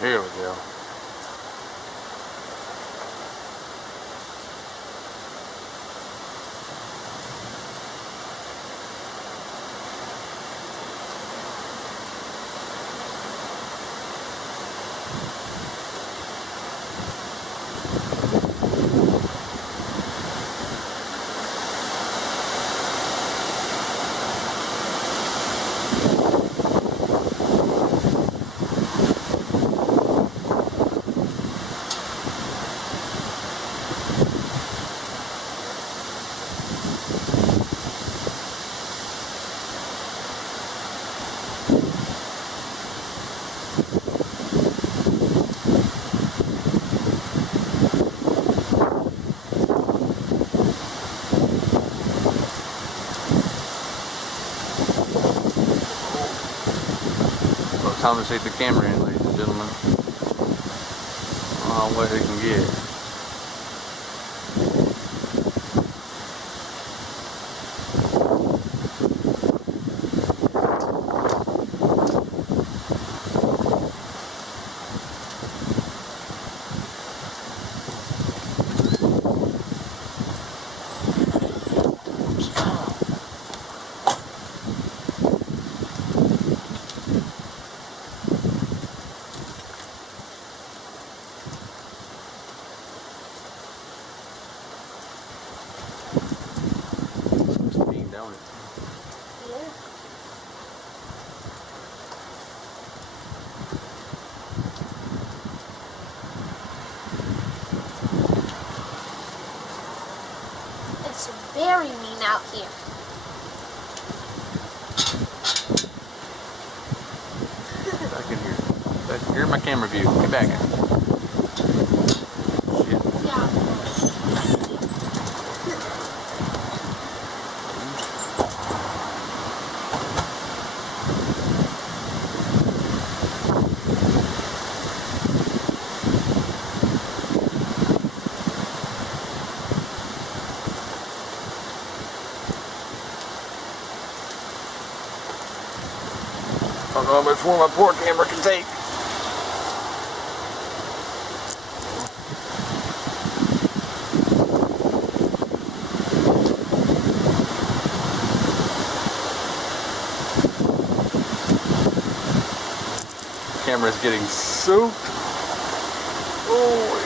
Here we go. Time to take the camera in, ladies and gentlemen. What they can get. Don't it? Yeah. It's very mean out here. Back in here. Back here in my camera view. Get back in. Shit. Yeah. I don't know how much more my poor camera can take. Camera's getting soaked. Oh,